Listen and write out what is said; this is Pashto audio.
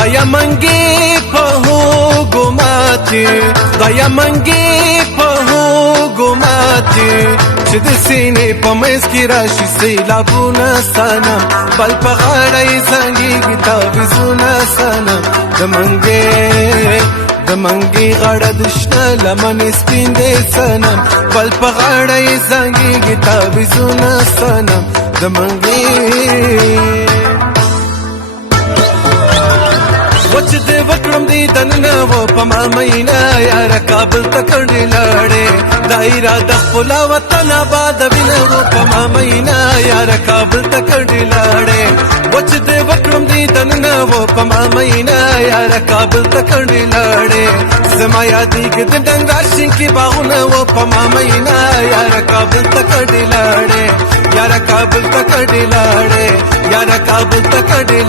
دایا منګي په هوګو ماتي دایا منګي په هوګو ماتي چې د سینې په منځ کې راشي سیلابونه ستانه بل په غاړه یې زنګېږي تعویضونه ستانه د منګي غاړه د شنه لمنې سپین دی صنم بل په غاړه یې زنګېږي تعویضونه ستانه د منګي وچ دې وکړم دې دننه و په ما مینا یاره کابل ته کړې لاړې دایره د خپل وطن آباد وینه و په ما مینا یاره کابل ته کړې لاړې وچ دې وکړم دې دننه و په ما مینا یاره کابل ته کړې لاړې زما یادېږي د ډنګر شین کې باغونه و په ما مینا یاره کابل ته کړې لاړې یاره کابل ته کړې لاړې یاره کابل ته کړې